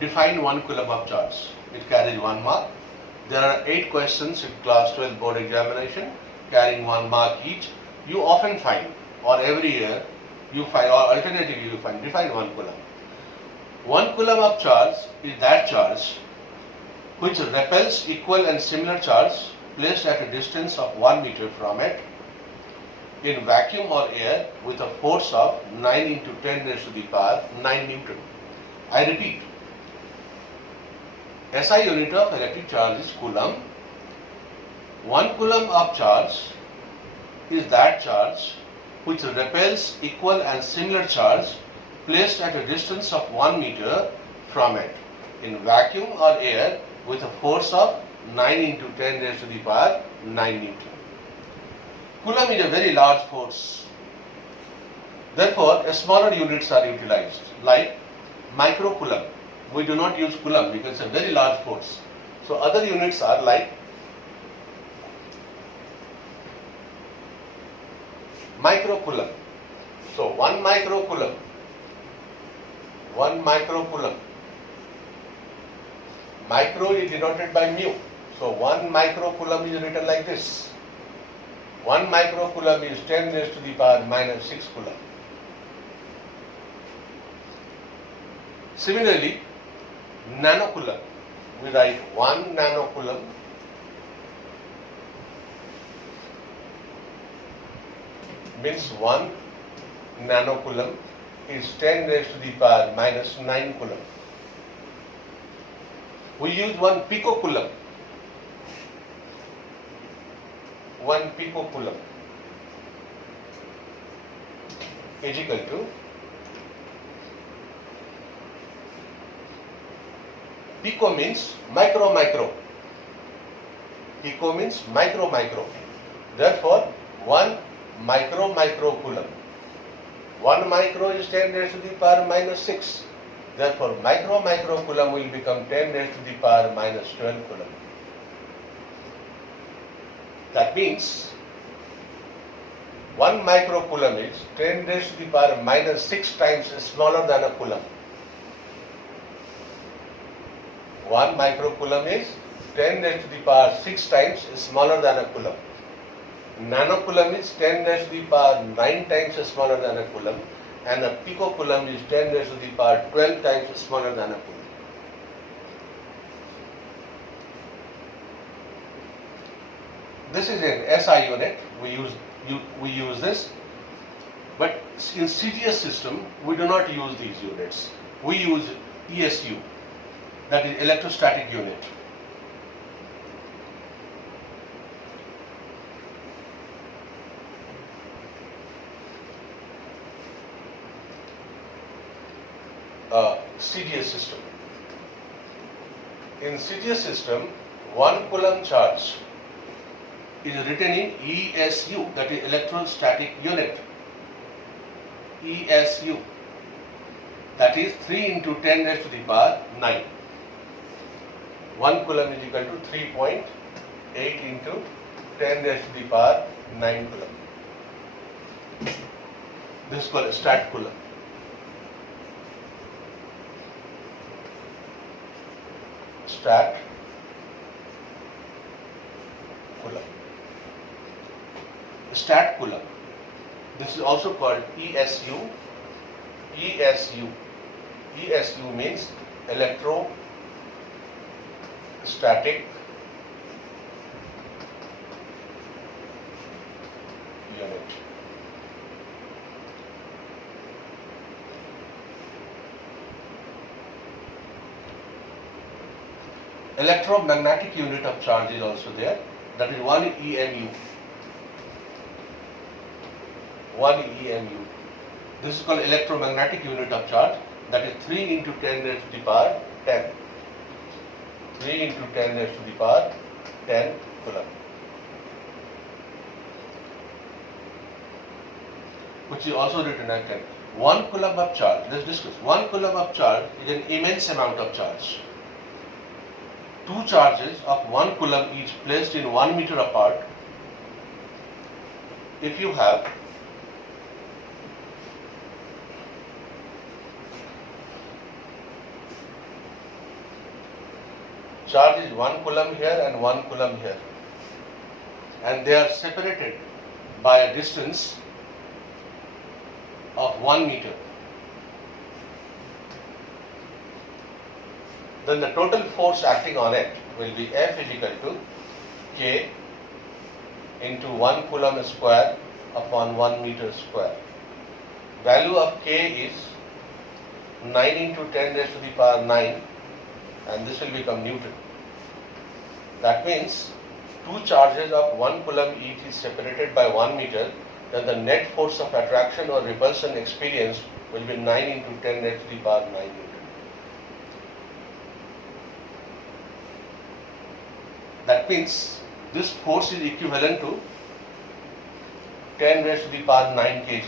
define 1 coulomb of charge. It carries 1 mark. There are 8 questions in class 12 board examination carrying 1 mark each. You often find, or every year you find, or alternatively you find, define 1 coulomb. 1 coulomb of charge is that charge which repels equal and similar charge placed at a distance of 1 meter from it in vacuum or air with a force of 9 into 10 raised to the power 9 Newton. I repeat, SI unit of electric charge is coulomb. 1 coulomb of charge is that charge which repels equal and similar charge placed at a distance of 1 meter from it in vacuum or air with a force of 9 into 10 raised to the power 9 Newton. Coulomb is a very large force. Therefore, smaller units are utilized, like microcoulomb. We do not use coulomb because it's a very large force. So other units are like microcoulomb. So 1 microcoulomb. Micro is denoted by mu. So 1 microcoulomb is written like this. 1 microcoulomb is 10 raised to the power minus 6 coulomb. Similarly, nanocoulomb. we write 1 nanocoulomb means 1 nanocoulomb is 10 raised to the power minus 9 coulomb. We use 1 picocoulomb. 1 picocoulomb is equal to pico means micro. Pico means micro. Therefore, 1 micro coulomb. 1 micro is 10 raised to the power minus 6. Therefore, micro coulomb will become 10 raised to the power minus 12 coulomb. That means 1 microcoulomb is 10 raised to the power minus 6 times smaller than a coulomb. 1 microcoulomb is 10 raised to the power 6 times smaller than a coulomb. Nanocoulomb is 10 raised to the power 9 times smaller than a coulomb, and a picocoulomb is 10 raised to the power 12 times smaller than a coulomb. This is an SI unit. We use this, but in CGS system we do not use these units. We use ESU, that is electrostatic unit. CGS system. In CGS system, 1 coulomb charge is written in ESU, that is electrostatic unit. ESU, that is 3 into 10 raised to the power 9. 1 coulomb is equal to 3.8 into 10 raised to the power 9 coulomb. This is called stat coulomb. Stat coulomb. Stat coulomb. This is also called ESU. ESU. ESU means electrostatic unit. Electromagnetic unit of charge is also there, that is 1 EMU. 1 EMU. This is called electromagnetic unit of charge, that is 3 into 10 raised to the power 10. 3 into 10 raised to the power 10 coulomb. Which is also written as 10. 1 coulomb of charge, let's discuss. 1 coulomb of charge is an immense amount of charge. 2 charges of 1 coulomb each placed in 1 meter apart. If you have charge is 1 coulomb here and 1 coulomb here, and they are separated by a distance of 1 meter, then the total force acting on it will be F is equal to K into 1 coulomb square upon 1 meter square. Value of K is 9 into 10 raised to the power 9, and this will become Newton. That means 2 charges of 1 coulomb each is separated by 1 meter, then the net force of attraction or repulsion experienced will be 9 into 10 raised to the power 9 Newton. That means this force is equivalent to 10 raised to the power 9 kg.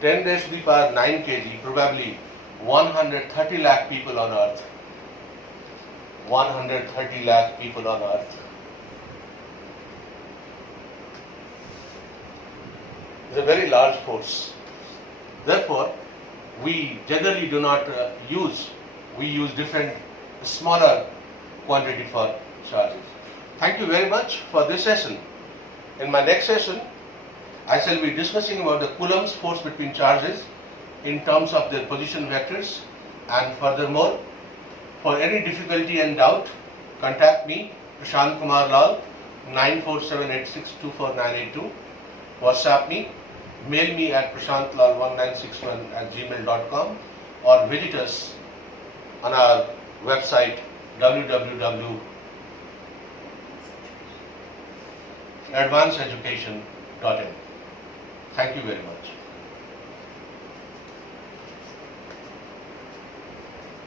10 raised to the power 9 kg, probably 130 lakh people on earth. 130 lakh people on earth. It's a very large force. Therefore, we generally do not we use different smaller quantity for charges. Thank you very much for this session. In my next session, I shall be discussing about the Coulomb's force between charges in terms of their position vectors And furthermore, for any difficulty and doubt, contact me, Prashant Kumar Lal, 9478624982. WhatsApp me, mail me at prashantlal1961@gmail.com, or visit us on our website www.advancededucation.in. Thank you very much.